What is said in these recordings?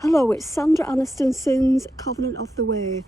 Hello, it's Sandra Anastonson's Covenant of the Way.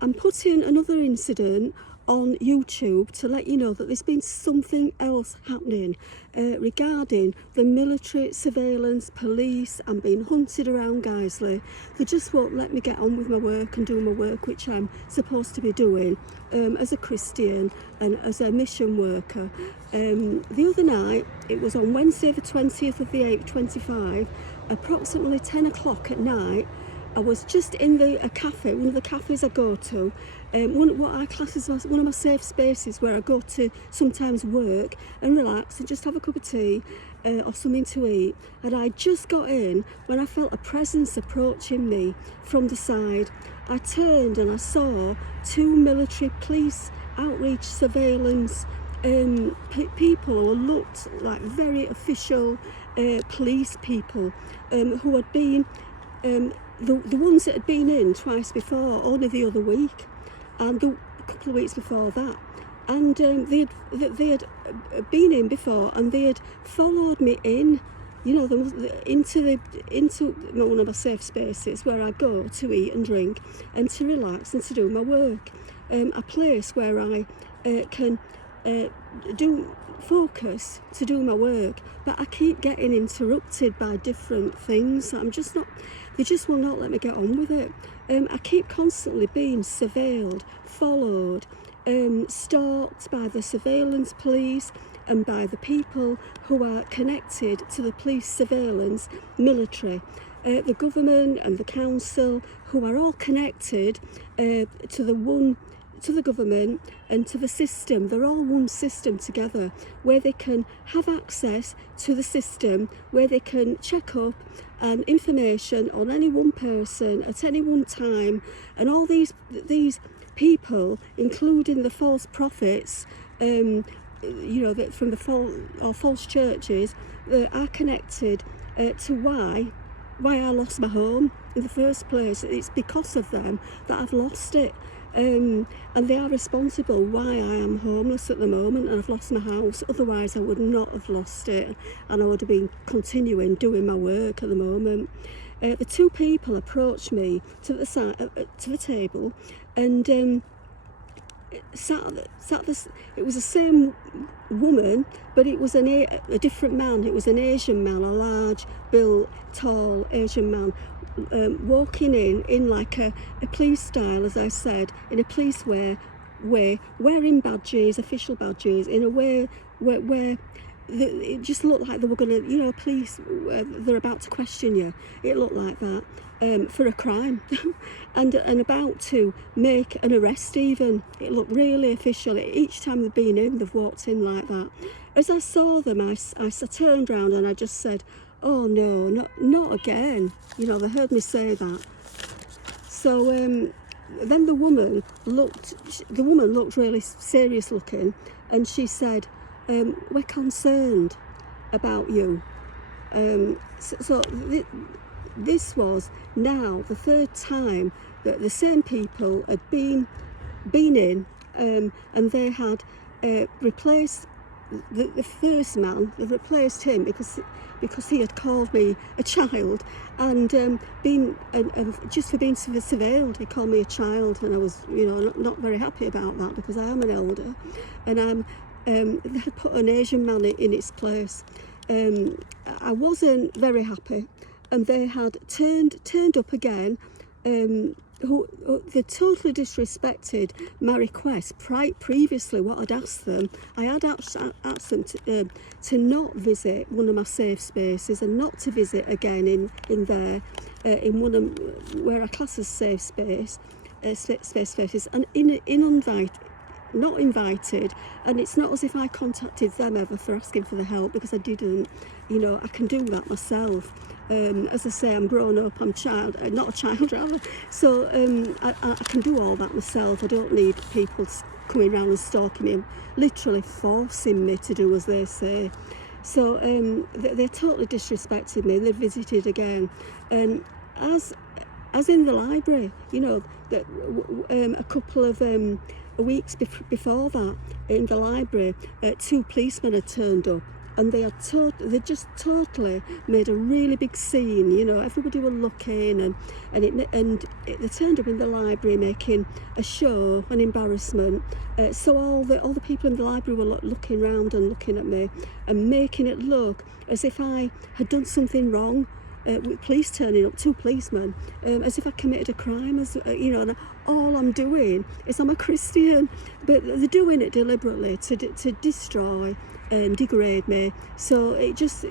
I'm putting another incident on YouTube to let you know that there's been something else happening regarding the military surveillance police. I'm being hunted around Guiseley. They just won't let me get on with my work and do my work, which I'm supposed to be doing as a Christian and as a mission worker. The other night, it was on Wednesday the 20th of the 8th, 25, approximately 10 o'clock at night. I was just in a cafe, one of the cafes I go to, what I class as one of my safe spaces where I go to sometimes work and relax and just have a cup of tea or something to eat. And I just got in when I felt a presence approaching me from the side. I turned and I saw two military police outreach surveillance people who looked like very official police people who had been the ones that had been in twice before, only the other week, and a couple of weeks before that, and they had been in before, and they had followed me in, you know, into one of my safe spaces where I go to eat and drink and to relax and to do my work, a place where I can do focus to do my work, but I keep getting interrupted by different things. They just will not let me get on with it. I keep constantly being surveilled, followed, stalked by the surveillance police and by the people who are connected to the police surveillance military, the government and the council, who are all connected to the government and to the system. They're all one system together, where they can have access to the system, where they can check up and information on any one person at any one time. And all these people, including the false prophets, from the false churches, are connected to why I lost my home in the first place. It's because of them that I've lost it. And they are responsible why I am homeless at the moment and I've lost my house. Otherwise I would not have lost it, and I would have been continuing doing my work at the moment. The two people approached me to the side, to the table, and it was the same woman, but it was a different man. It was an Asian man, a large built, tall Asian man, walking in like a police style, as I said, in a police way, wearing badges, official badges, in a way where it just looked like they were going to, police, they're about to question you. It looked like that, for a crime and about to make an arrest even. It looked really official. Each time they've been in, they've walked in like that. As I saw them, I turned round and I just said, "Oh no, not again." They heard me say that. So then the woman looked really serious looking, and she said, "We're concerned about you." This was now the third time that the same people had been in, and they had replaced the first man. They replaced him because he had called me a child, and just for being surveilled, he called me a child, and I was, not very happy about that, because I am an elder, and they had put an Asian man in its place. I wasn't very happy, and they had turned up again. They totally disrespected my request previously. What I'd asked them, I had asked them to not visit one of my safe spaces and not to visit again in there, in one of where I class as safe spaces, and not invited. And it's not as if I contacted them ever for asking for the help, because I didn't. I can do that myself. As I say, I'm grown up, I'm not a child rather, so I can do all that myself. I don't need people coming around and stalking me, literally forcing me to do as they say. So they totally disrespected me. They visited again, and as in the library, a couple of weeks before that, in the library, two policemen had turned up and they just totally made a really big scene. You know, everybody were looking, and they turned up in the library making a show, an embarrassment. So all the people in the library were looking around and looking at me and making it look as if I had done something wrong. With police turning up, 2 policemen, as if I committed a crime, you know, and all I'm doing is I'm a Christian, but they're doing it deliberately to destroy and degrade me. So it just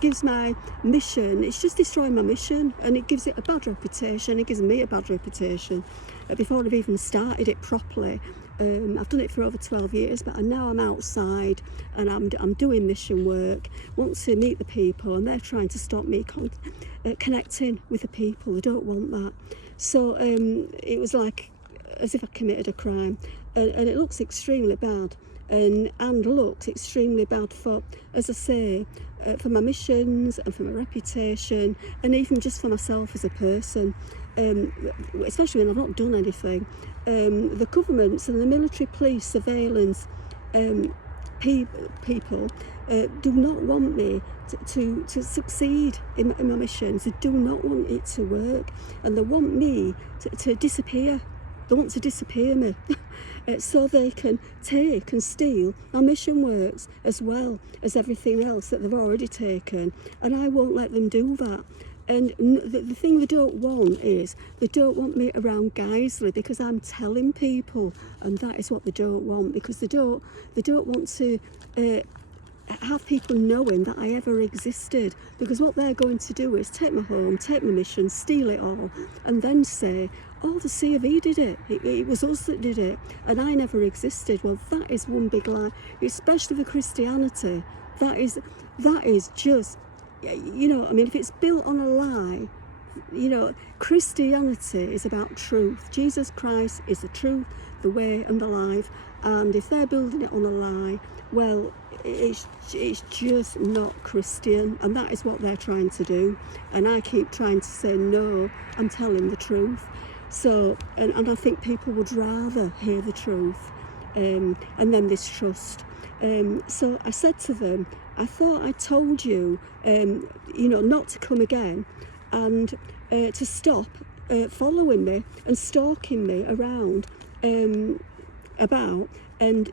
gives my mission, it's just destroying my mission, and it gives it a bad reputation. It gives me a bad reputation before I've even started it properly. I've done it for over 12 years, but now I'm outside and I'm doing mission work, want to meet the people, and they're trying to stop me connecting with the people. They don't want that. So it was like as if I committed a crime, and it looks extremely bad, and looks extremely bad for, as I say, for my missions and for my reputation, and even just for myself as a person. Especially when I've not done anything. The governments and the military police surveillance people do not want me to succeed in my missions. They do not want it to work, and they want me to disappear. They want to disappear me so they can take and steal my mission works as well as everything else that they've already taken, and I won't let them do that. And the thing they don't want is, they don't want me around Guiseley because I'm telling people, and that is what they don't want, because they don't want to have people knowing that I ever existed, because what they're going to do is take my home, take my mission, steal it all, and then say, oh, the C of E did it. It was us that did it, and I never existed. Well, that is one big lie, especially for Christianity. That is just, you know, I mean, if it's built on a lie, you know, Christianity is about truth. Jesus Christ is the truth, the way and the life, and if they're building it on a lie, well, it's just not Christian, and that is what they're trying to do. And I keep trying to say, no, I'm telling the truth. So, and I think people would rather hear the truth, and then this trust. So I said to them, I thought I told you, you know, not to come again, and to stop following me and stalking me around, about, and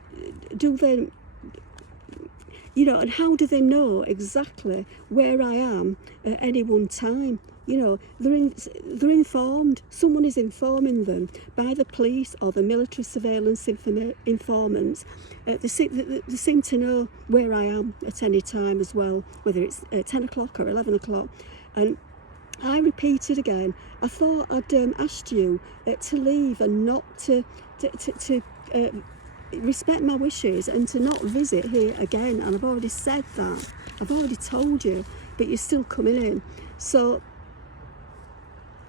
do they, you know, and how do they know exactly where I am at any one time? You know, they're informed. Someone is informing them by the police or the military surveillance informants. They seem to know where I am at any time as well, whether it's 10 o'clock or 11 o'clock. And I repeated again, I thought I'd asked you to leave and not to respect my wishes and to not visit here again. And I've already said that. I've already told you, but you're still coming in. So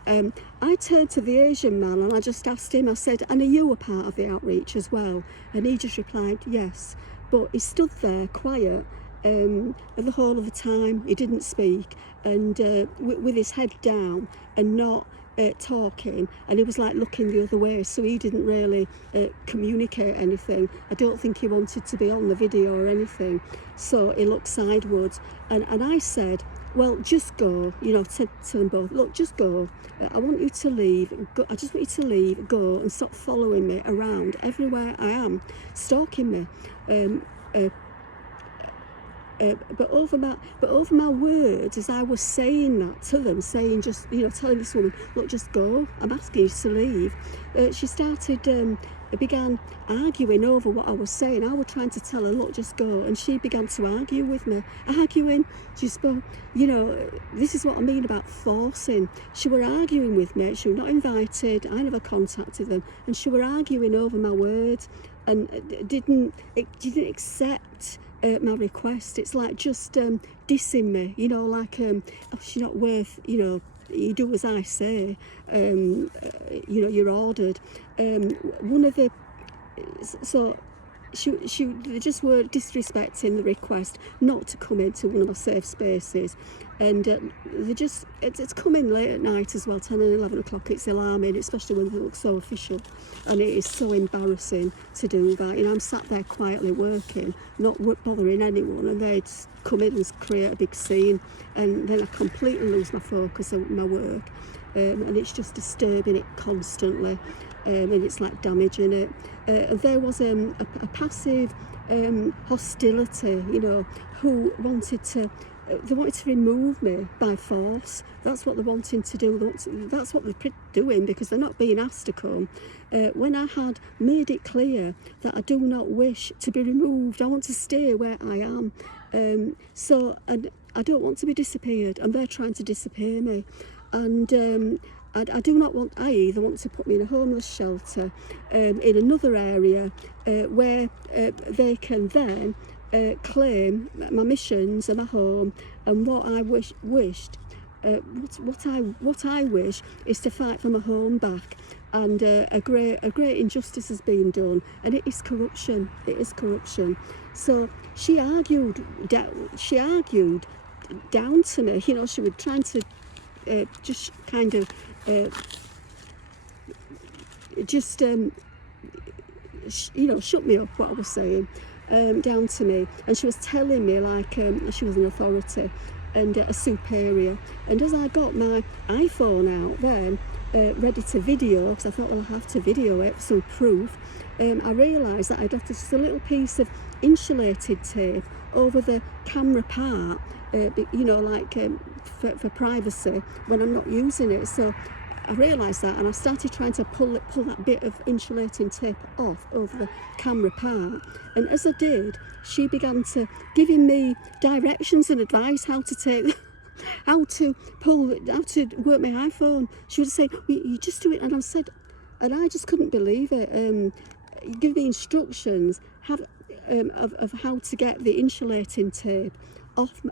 I turned to the Asian man and I just asked him, I said, and are you a part of the outreach as well? And he just replied, yes. But he stood there quiet the whole of the time. He didn't speak, and with his head down and not talking, and he was like looking the other way, so he didn't really communicate anything. I don't think he wanted to be on the video or anything, so he looked sideways, and I said, well, just go, you know, to them both, look, just go. I want you to leave. Go, I just want you to leave, go, and stop following me around everywhere I am, stalking me. But over my words, as I was saying that to them, saying just, you know, telling this woman, look, just go. I'm asking you to leave. She began arguing over what I was saying. I was trying to tell her, look, just go, and she began to argue with me, arguing. She spoke, you know, this is what I mean about forcing. She were arguing with me. She was not invited. I never contacted them, and she were arguing over my words, and didn't accept my request. It's like just dissing me, you know, like oh, she's not worth, you know, you do as I say, you know, you're ordered. One of the, so they just were disrespecting the request not to come into one of my safe spaces, and it's coming late at night as well, 10 and 11 o'clock. It's alarming, especially when they look so official, and it is so embarrassing to do that. I'm sat there quietly working, not bothering anyone, and they just come in and create a big scene, and then I completely lose my focus on my work, and it's just disturbing it constantly, and it's like damaging it. And there was a passive hostility, who wanted to remove me by force. That's what they're wanting to do. That's what they're doing, because they're not being asked to come. When I had made it clear that I do not wish to be removed, I want to stay where I am. And I don't want to be disappeared, and they're trying to disappear me. And I do not want, I either want to put me in a homeless shelter in another area where they can then claim my missions and my home, and what I wished. What I wish is to fight for my home back, and a great injustice has been done, and it is corruption. It is corruption. So she argued down to me. She was trying to just kind of shut me up what I was saying, down to me, and she was telling me like she was an authority and a superior. And as I got my iPhone out then, ready to video, because I thought, well, I have to video it for some proof, I realised that I'd left just a little piece of insulated tape over the camera part, for privacy when I'm not using it. So I realised that, and I started trying to pull that bit of insulating tape off over the camera part. And as I did, she began to giving me directions and advice how to work my iPhone. She would say, you just do it, and I just couldn't believe it. Give me instructions of how to get the insulating tape off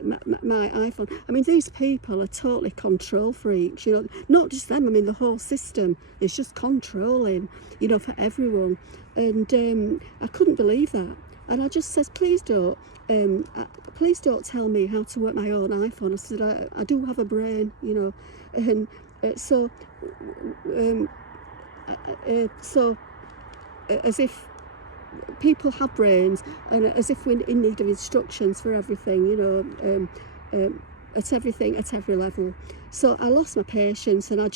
my iPhone. I mean, these people are totally control freaks, not just them. I mean, the whole system is just controlling, for everyone. And I couldn't believe that. And I just said, please don't tell me how to work my own iPhone. I said, I do have a brain, and so as if people have brains, and as if we're in need of instructions for everything, at every level. So I lost my patience, and I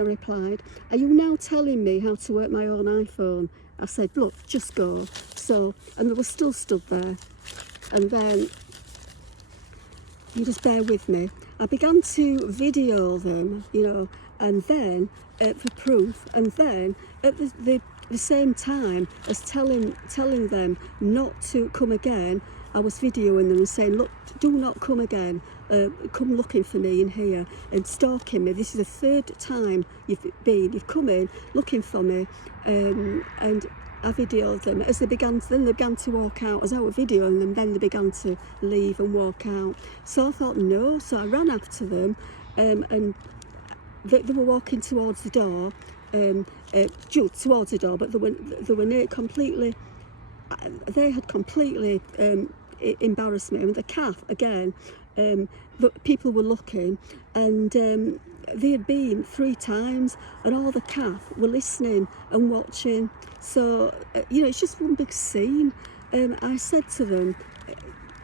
replied, are you now telling me how to work my own iPhone? I said, look, just go. So, and they were still stood there. And then, you just bear with me, I began to video them, and then for proof, and then at the same time as telling them not to come again, I was videoing them and saying, look, do not come again, come looking for me in here and stalking me. This is the third time you've come in looking for me, and I videoed them. As they began to walk out, as I was videoing them, then they began to leave and walk out. So I thought, no, so I ran after them, and they were walking towards the door, but they were near completely. They had completely embarrassed me. I mean, the calf again. But people were looking, and they had been 3 times, and all the calf were listening and watching. So it's just one big scene. I said to them,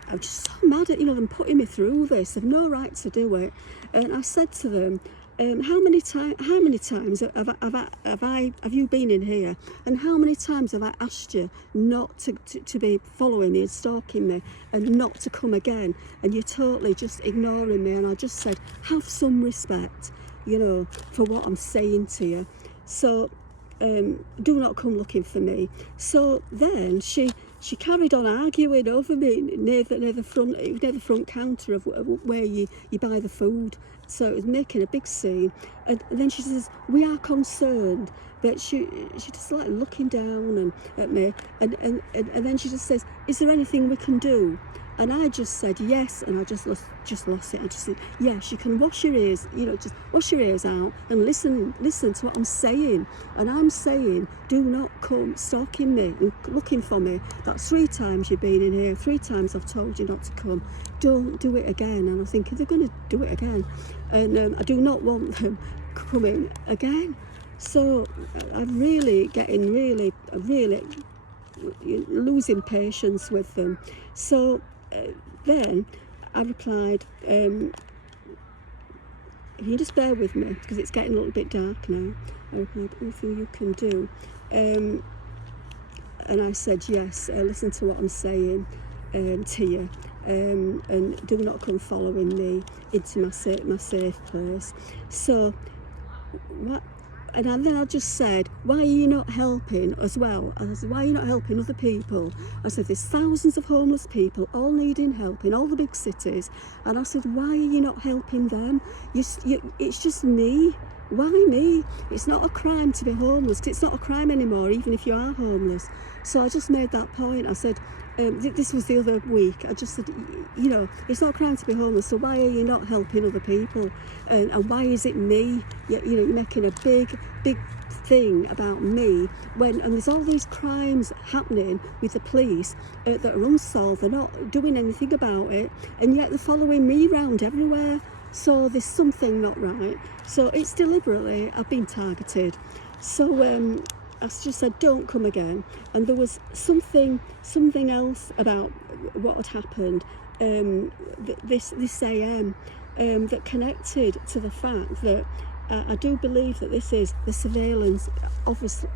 I'm just so mad at them putting me through this. They've no right to do it. And I said to them, how many times have you been in here, and how many times have I asked you not to be following me and stalking me, and not to come again, and you're totally just ignoring me? And I just said, have some respect, for what I'm saying to you. So do not come looking for me. So then she carried on arguing over me near the front counter of where you buy the food. So it was making a big scene, and then she says, we are concerned. But she just like looking down at me, and then she just says, is there anything we can do? And I just said yes, and I just lost it. I just said, yes, you can wash your ears, just wash your ears out and listen to what I'm saying. And I'm saying, do not come stalking me and looking for me. That's 3 times you've been in here, 3 times I've told you not to come. Don't do it again. And I think they're going to do it again. And I do not want them coming again. So I'm really getting really losing patience with them. So then I replied, if you just bear with me, because it's getting a little bit dark now. I replied, anything you can do. And I said, yes, listen to what I'm saying to you. And do not come following me into my safe place. So what? And then I just said, why are you not helping as well? I said, why are you not helping other people? I said, there's thousands of homeless people all needing help in all the big cities. And I said, why are you not helping them? It's just me. Why me? It's not a crime to be homeless. It's not a crime anymore, even if you are homeless. So I just made that point. I said, this was the other week. I just said, it's not a crime to be homeless, so why are you not helping other people? And why is it me? You're making a big thing about me and there's all these crimes happening with the police that are unsolved. They're not doing anything about it, and yet they're following me around everywhere. So there's something not right. So it's deliberately, I've been targeted. So I just said, don't come again. And there was something else about what had happened this AM that connected to the fact that I do believe that this is the surveillance, obviously,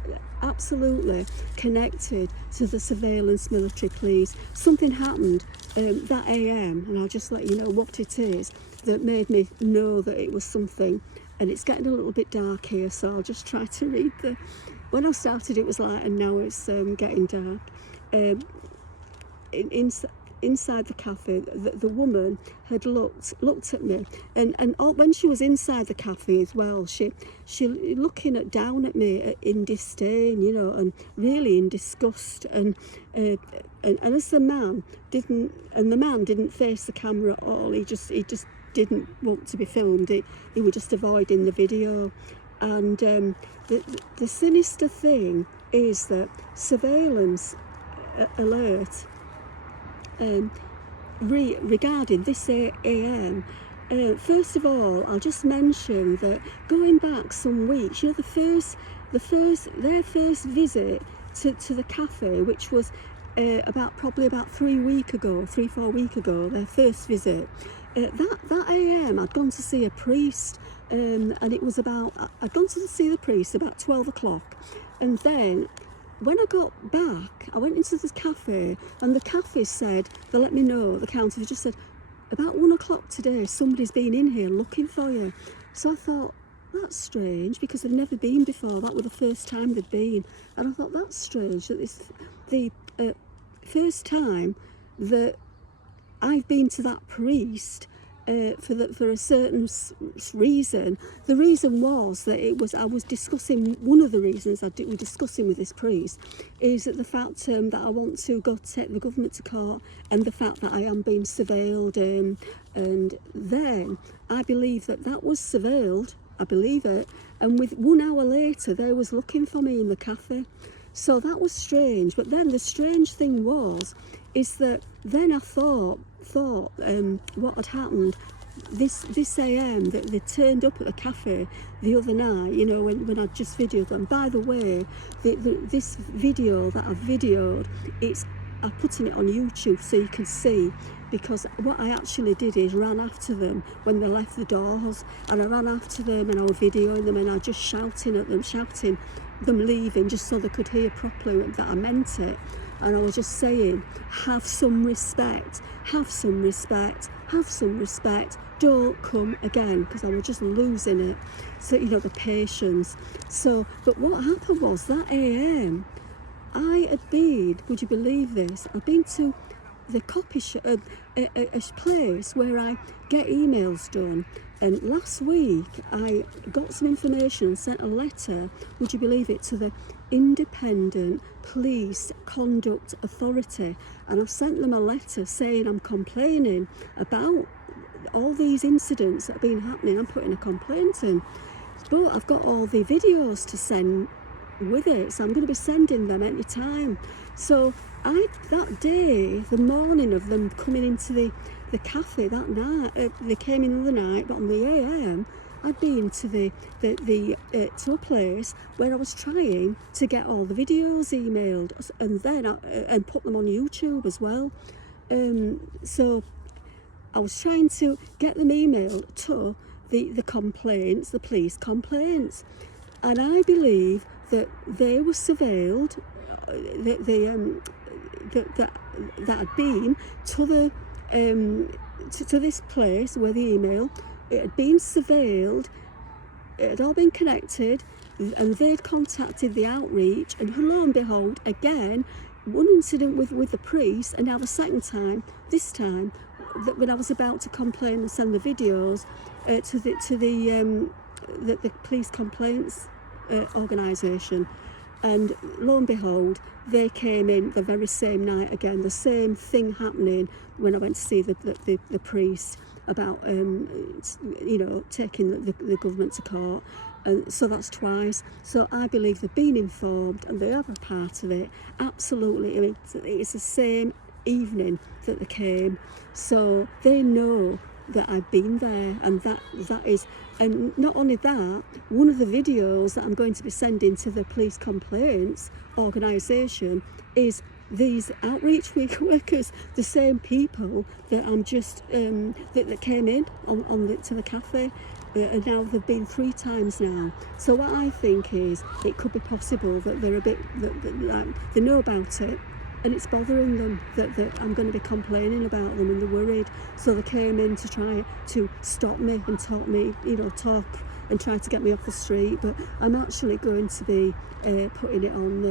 absolutely connected to the surveillance military police. Something happened that AM, and I'll just let you know what it is, that made me know that it was something. And it's getting a little bit dark here, so I'll just try to read the... When I started it was light, and now it's getting dark. Inside the cafe, the woman had looked at me, and when she was inside the cafe as well, she looking down at me in disdain, and really in disgust, and as the man didn't face the camera at all. He just didn't want to be filmed. He was just avoiding the video. And the sinister thing is that surveillance alert regarding this AM, first of all, I'll just mention that going back some weeks, their first visit to the cafe, which was probably about 3 or 4 weeks ago, their first visit. That AM, I'd gone to see a priest, and it was I'd gone to see the priest about 12 o'clock, and then when I got back, I went into this cafe, and the cafe said, they let me know, the counter just said, about 1 o'clock today, somebody's been in here looking for you. So I thought, that's strange, because they've never been before. That was the first time they'd been. And I thought, that's strange, that it's the first time that I've been to that priest for a certain reason. The reason was that I was discussing, one of the reasons we're discussing with this priest is that the fact that I want to go take the government to court, and the fact that I am being surveilled, and then I believe that was surveilled, I believe it, and with 1 hour later they was looking for me in the cafe. So that was strange. But then the strange thing is that then I thought what had happened, this AM, that they turned up at the cafe the other night, when I just videoed them. By the way, this video that I've videoed, I'm putting it on YouTube so you can see, because what I actually did is ran after them when they left the doors, and I ran after them and I was videoing them, and I was just shouting at them, shouting them leaving, just so they could hear properly that I meant it. And I was just saying, have some respect, have some respect, have some respect, don't come again, because I was just losing it. So, the patience. So, but what happened was that AM, I had been, would you believe this, I'd been to the copy shop, a place where I get emails done. And last week I got some information and sent a letter, would you believe it, to the Independent Police Conduct Authority, and I've sent them a letter saying I'm complaining about all these incidents that have been happening. I'm putting a complaint in, but I've got all the videos to send with it, so I'm going to be sending them any time. So that day, the morning of them coming into the cafe that night, they came in the night, but on the AM I'd been to to a place where I was trying to get all the videos emailed, and then and put them on YouTube as well. So I was trying to get them emailed to the complaints, the police complaints, and I believe that they were surveilled. That had been to the to this place where the email, it had been surveilled, it had all been connected, and they'd contacted the outreach, and lo and behold, again, one incident with the priest, and now the second time, this time, that when I was about to complain and send the videos to the police complaints organisation, and lo and behold, they came in the very same night again, the same thing happening when I went to see the priest about taking the government to court. And so that's twice. So I believe they've been informed and they are a part of it. Absolutely. I mean, it's the same evening that they came, so they know that I've been there, and that is, and not only that, one of the videos that I'm going to be sending to the police complaints organisation is these outreach workers, the same people that I'm just that came in to the cafe, and now they've been 3 times now. So what I think is, it could be possible that they're a bit like they know about it, and it's bothering them that I'm going to be complaining about them, and they're worried. So they came in to try to stop me and talk and try to get me off the street. But I'm actually going to be putting it on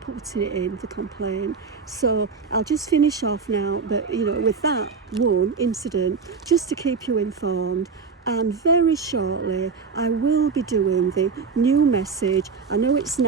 putting it in the complaint. So I'll just finish off now, but with that one incident, just to keep you informed. And very shortly I will be doing the new message. I know it's now